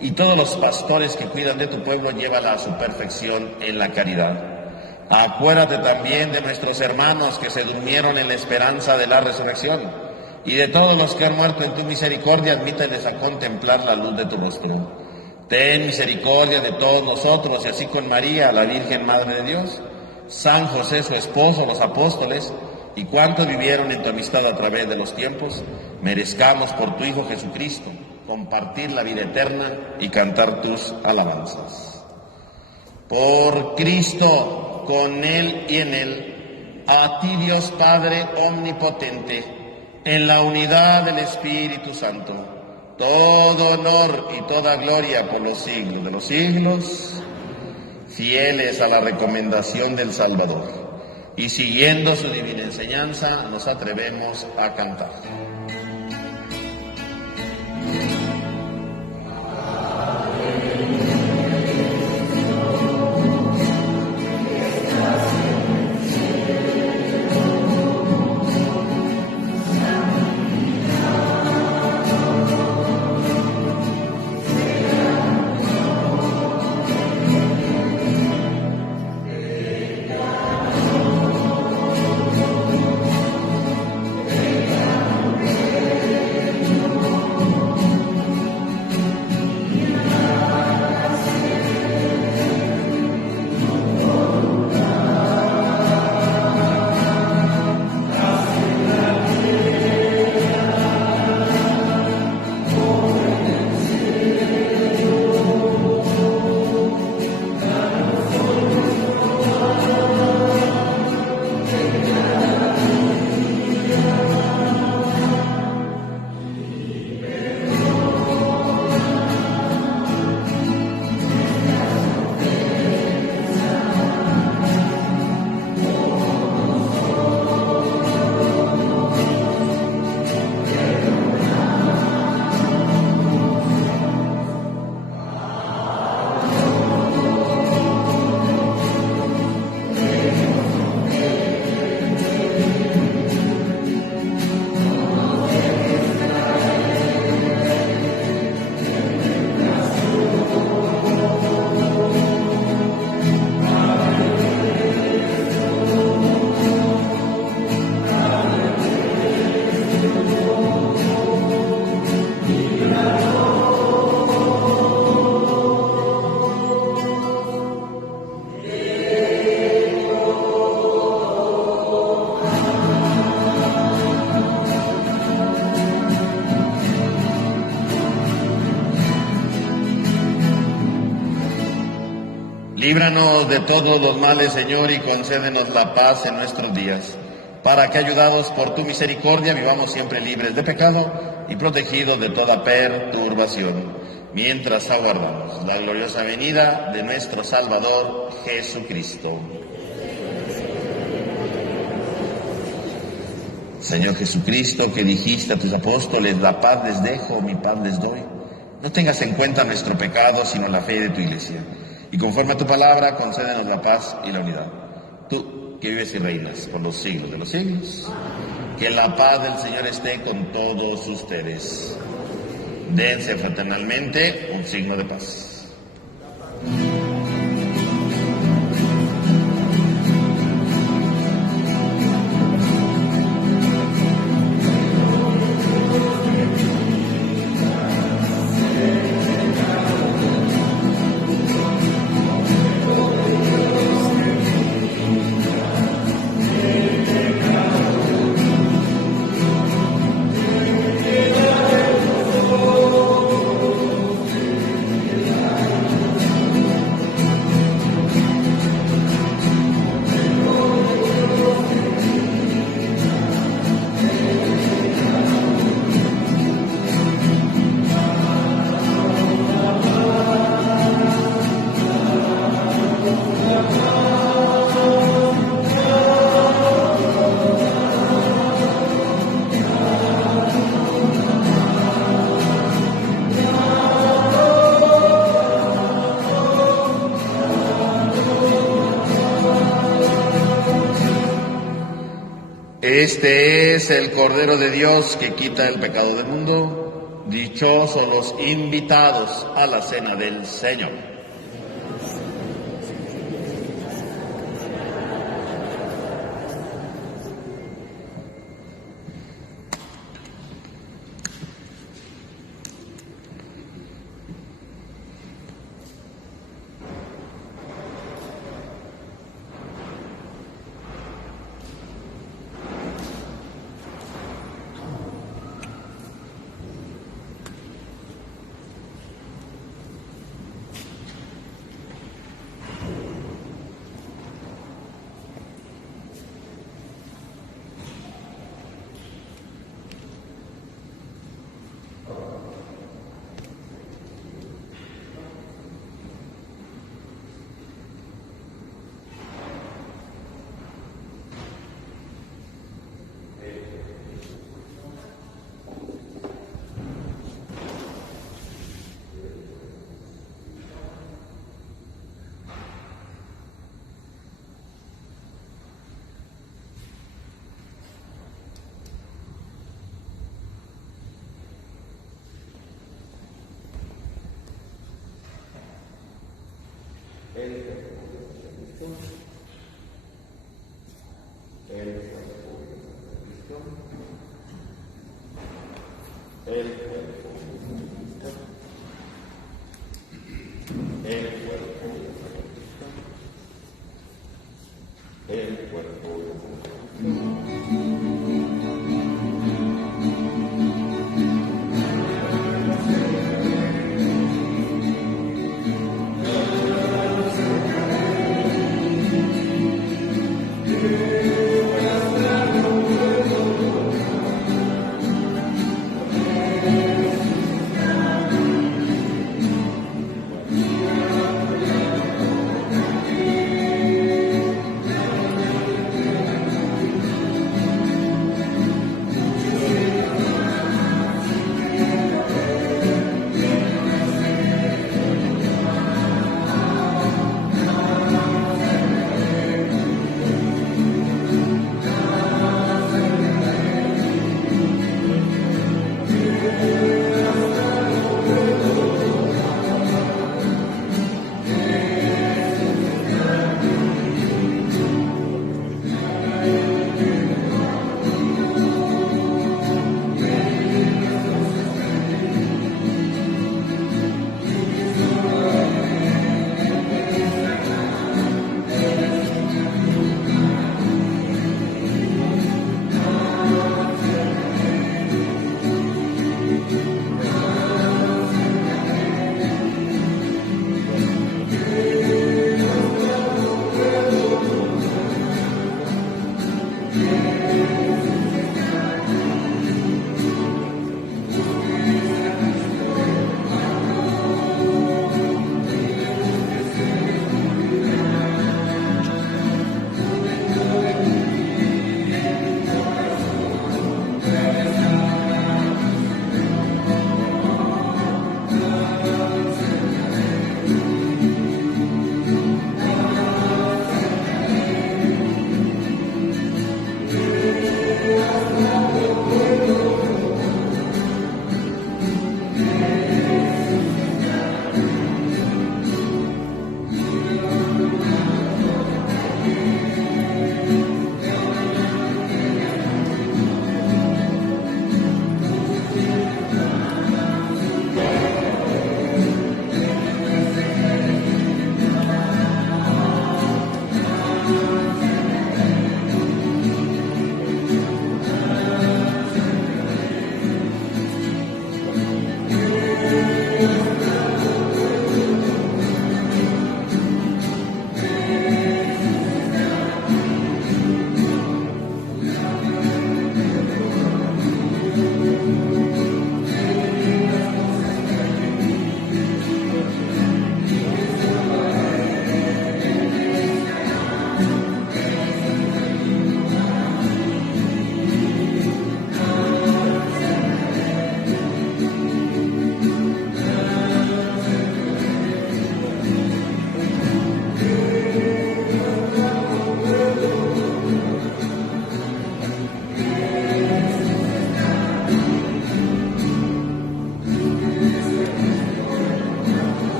y todos los pastores que cuidan de tu pueblo, llévala a su perfección en la caridad. Acuérdate también de nuestros hermanos que se durmieron en la esperanza de la resurrección, y de todos los que han muerto en tu misericordia, admíteles a contemplar la luz de tu rostro. Ten misericordia de todos nosotros, y así con María, la Virgen Madre de Dios, San José su esposo, los apóstoles, y cuantos vivieron en tu amistad a través de los tiempos, merezcamos por tu Hijo Jesucristo compartir la vida eterna y cantar tus alabanzas. Por Cristo, con Él y en Él, a ti Dios Padre omnipotente, en la unidad del Espíritu Santo, todo honor y toda gloria por los siglos de los siglos. Fieles a la recomendación del Salvador y siguiendo su divina enseñanza, nos atrevemos a cantar. Líbranos de todos los males, Señor, y concédenos la paz en nuestros días, para que, ayudados por tu misericordia, vivamos siempre libres de pecado y protegidos de toda perturbación, mientras aguardamos la gloriosa venida de nuestro Salvador Jesucristo. Señor Jesucristo, que dijiste a tus apóstoles, la paz les dejo, mi paz les doy, no tengas en cuenta nuestro pecado, sino la fe de tu Iglesia. Y conforme a tu palabra, concédenos la paz y la unidad. Tú, que vives y reinas por los siglos de los siglos, que la paz del Señor esté con todos ustedes. Dense fraternalmente un signo de paz. Este es el Cordero de Dios que quita el pecado del mundo. Dichosos los invitados a la cena del Señor.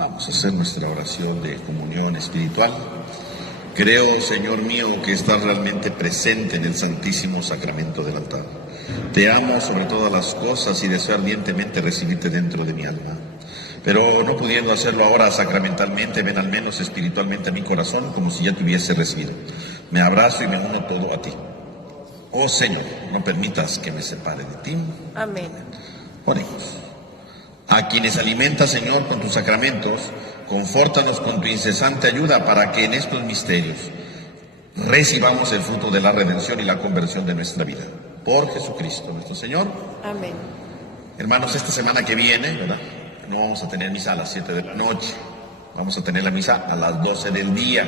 Vamos a hacer nuestra oración de comunión espiritual. Creo, Señor mío, que estás realmente presente en el Santísimo Sacramento del altar. Te amo sobre todas las cosas y deseo ardientemente recibirte dentro de mi alma. Pero no pudiendo hacerlo ahora sacramentalmente, ven al menos espiritualmente a mi corazón como si ya te hubiese recibido. Me abrazo y me uno todo a ti. Oh Señor, no permitas que me separe de ti. Amén. Oremos. A quienes alimentas, Señor, con tus sacramentos, confórtanos con tu incesante ayuda para que en estos misterios recibamos el fruto de la redención y la conversión de nuestra vida. Por Jesucristo nuestro Señor. Amén. Hermanos, esta semana que viene, ¿verdad?, no vamos a tener misa a las 7 de la noche. Vamos a tener la misa a las 12 del día,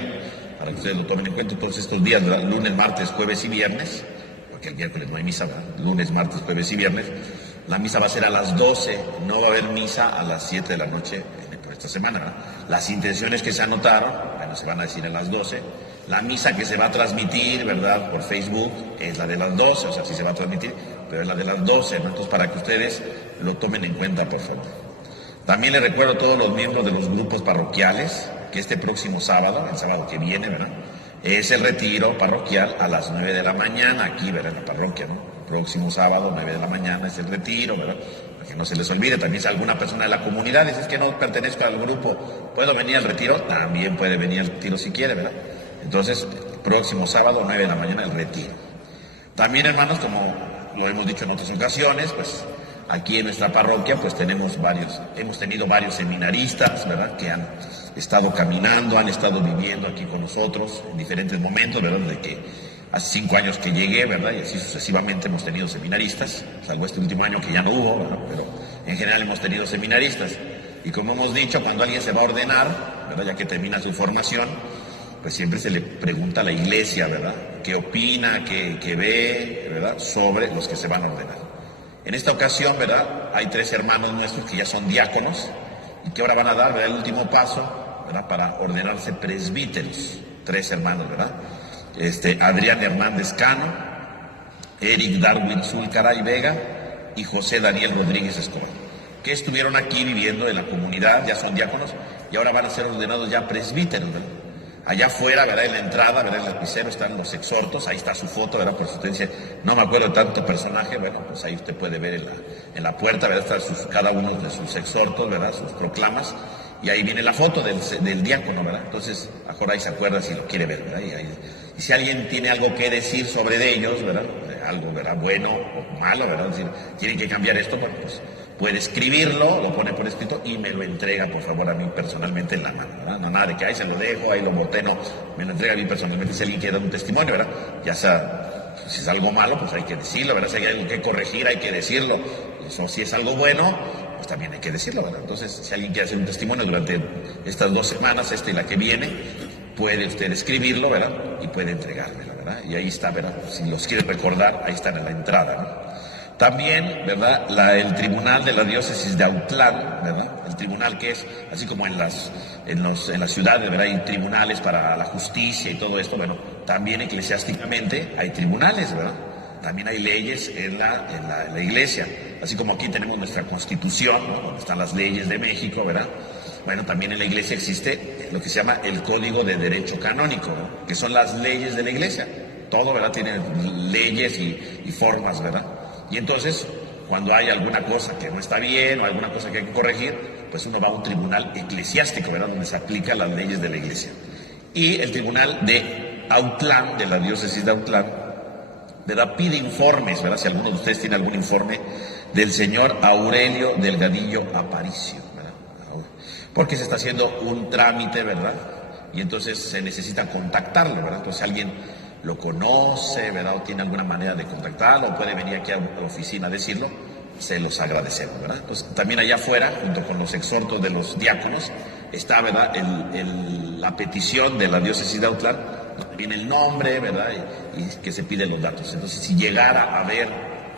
para que ustedes lo tomen en cuenta todos estos días, ¿verdad? Lunes, martes, jueves y viernes, porque el miércoles no hay misa, ¿verdad? Lunes, martes, jueves y viernes. La misa va a ser a las 12, no va a haber misa a las 7 de la noche por esta semana, ¿verdad? Las intenciones que se anotaron, bueno, se van a decir a las 12. La misa que se va a transmitir, ¿verdad?, por Facebook es la de las 12, o sea, sí se va a transmitir, pero es la de las 12, ¿no? Entonces, para que ustedes lo tomen en cuenta, por favor. También les recuerdo a todos los miembros de los grupos parroquiales que este próximo sábado, el sábado que viene, ¿verdad?, es el retiro parroquial a las 9 de la mañana, aquí, ¿verdad?, en la parroquia, ¿no? Próximo sábado, 9 de la mañana, es el retiro, ¿verdad?, para que no se les olvide. También si alguna persona de la comunidad dice, es que no pertenezco al grupo, ¿puedo venir al retiro? También puede venir al retiro si quiere, ¿verdad? Entonces, próximo sábado, 9 de la mañana, el retiro. También, hermanos, como lo hemos dicho en otras ocasiones, pues aquí en nuestra parroquia pues hemos tenido varios seminaristas, ¿verdad?, que han estado caminando, han estado viviendo aquí con nosotros en diferentes momentos, ¿verdad?, desde que hace 5 años que llegué, ¿verdad?, y así sucesivamente hemos tenido seminaristas, salvo este último año que ya no hubo, ¿verdad?, pero en general hemos tenido seminaristas. Y como hemos dicho, cuando alguien se va a ordenar, ¿verdad?, ya que termina su formación, pues siempre se le pregunta a la iglesia, ¿verdad?, qué opina, qué ve, ¿verdad?, sobre los que se van a ordenar. En esta ocasión, ¿verdad?, hay 3 hermanos nuestros que ya son diáconos y que ahora van a dar, ¿verdad?, el último paso, ¿verdad?, para ordenarse presbíteros. 3 hermanos, ¿verdad? Adrián Hernández Cano, Eric Darwin Zulcaray Vega y José Daniel Rodríguez Escobar, que estuvieron aquí viviendo en la comunidad, ya son diáconos y ahora van a ser ordenados ya presbíteros, ¿verdad? Allá afuera, ¿verdad?, en la entrada, ¿verdad?, en el lapicero están los exhortos, ahí está su foto, ¿verdad?, por si usted dice, no me acuerdo de tanto personaje, bueno, pues ahí usted puede ver en la puerta, ¿verdad?, están cada uno de sus exhortos, ¿verdad?, sus proclamas, y ahí viene la foto del diácono, ¿verdad? Entonces, mejor ahí se acuerda si lo quiere ver, ¿verdad? Y si alguien tiene algo que decir sobre ellos, ¿verdad?, algo, ¿verdad?, bueno o malo, ¿verdad?, es decir, tienen que cambiar esto, bueno, pues puede escribirlo, lo pone por escrito y me lo entrega, por favor, a mí personalmente en la mano, ¿verdad? No nada de que ahí se lo dejo, ahí lo boté, no, me lo entrega a mí personalmente si alguien quiere dar un testimonio, ¿verdad? Ya sea, si es algo malo, pues hay que decirlo, ¿verdad? Si hay algo que corregir, hay que decirlo. Eso, si es algo bueno, pues también hay que decirlo, ¿verdad? Entonces, si alguien quiere hacer un testimonio durante estas 2 semanas, esta y la que viene, puede usted escribirlo, ¿verdad?, y puede entregármelo, ¿verdad? Y ahí está, ¿verdad? Si los quiere recordar, ahí están en la entrada, ¿no? También, ¿verdad?, el Tribunal de la Diócesis de Autlán, ¿verdad?, el tribunal que es, así como en las ciudades, ¿verdad?, hay tribunales para la justicia y todo esto, bueno, también eclesiásticamente hay tribunales, ¿verdad? También hay leyes en la iglesia, así como aquí tenemos nuestra Constitución, ¿no?, donde están las leyes de México, ¿verdad? Bueno, también en la iglesia existe lo que se llama el Código de Derecho Canónico, ¿no?, que son las leyes de la iglesia. Todo, ¿verdad?, tiene leyes y formas, ¿verdad? Y entonces, cuando hay alguna cosa que no está bien o alguna cosa que hay que corregir, pues uno va a un tribunal eclesiástico, ¿verdad?, donde se aplican las leyes de la iglesia. Y el tribunal de Autlán, de la diócesis de Autlán, ¿verdad?, pide informes, ¿verdad?, si alguno de ustedes tiene algún informe del señor Aurelio Delgadillo Aparicio, ¿verdad?, porque se está haciendo un trámite, ¿verdad?, y entonces se necesita contactarlo, ¿verdad? Entonces, si alguien lo conoce, ¿verdad?, o tiene alguna manera de contactarlo, o puede venir aquí a la oficina a decirlo, se los agradecemos, ¿verdad? Entonces, también allá afuera, junto con los exhortos de los diáconos, está, ¿verdad?, la petición de la diócesis de Autlán, donde viene el nombre, ¿verdad?, y que se piden los datos. Entonces, si llegara a haber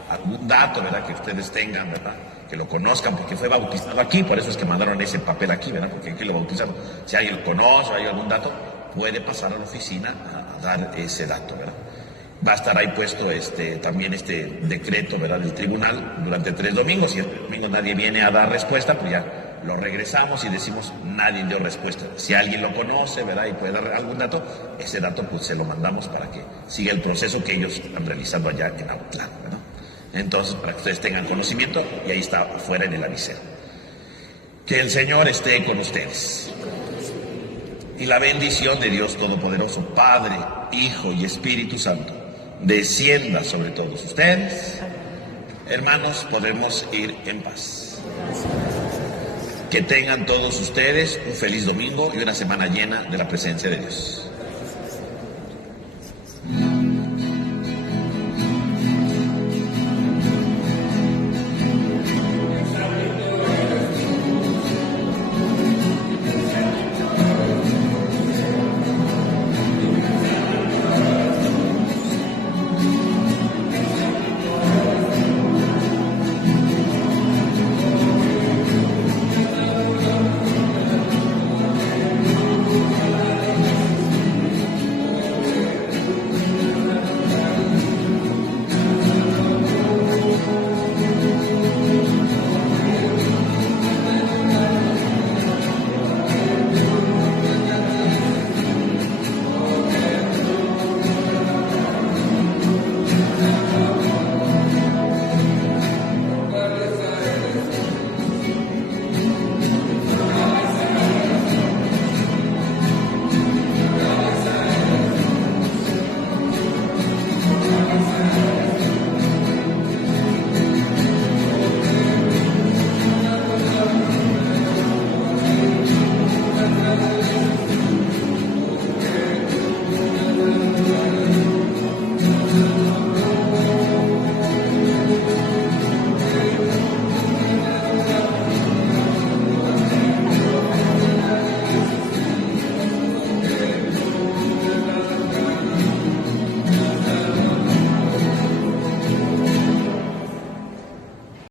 algún dato, ¿verdad?, que ustedes tengan, ¿verdad?, que lo conozcan, porque fue bautizado aquí, por eso es que mandaron ese papel aquí, ¿verdad?, porque aquí lo bautizaron. Si alguien lo conoce o hay algún dato, puede pasar a la oficina a dar ese dato, ¿verdad? Va a estar ahí puesto también este decreto, ¿verdad?, del tribunal durante 3 domingos. Si el domingo nadie viene a dar respuesta, pues ya lo regresamos y decimos, nadie dio respuesta. Si alguien lo conoce, ¿verdad? Y puede dar algún dato, ese dato pues se lo mandamos para que siga el proceso que ellos están realizando allá en Autlán, ¿verdad? Entonces, para que ustedes tengan conocimiento, y ahí está afuera en el avisero. Que el Señor esté con ustedes. Y la bendición de Dios Todopoderoso, Padre, Hijo y Espíritu Santo, descienda sobre todos ustedes. Hermanos, podemos ir en paz. Que tengan todos ustedes un feliz domingo y una semana llena de la presencia de Dios.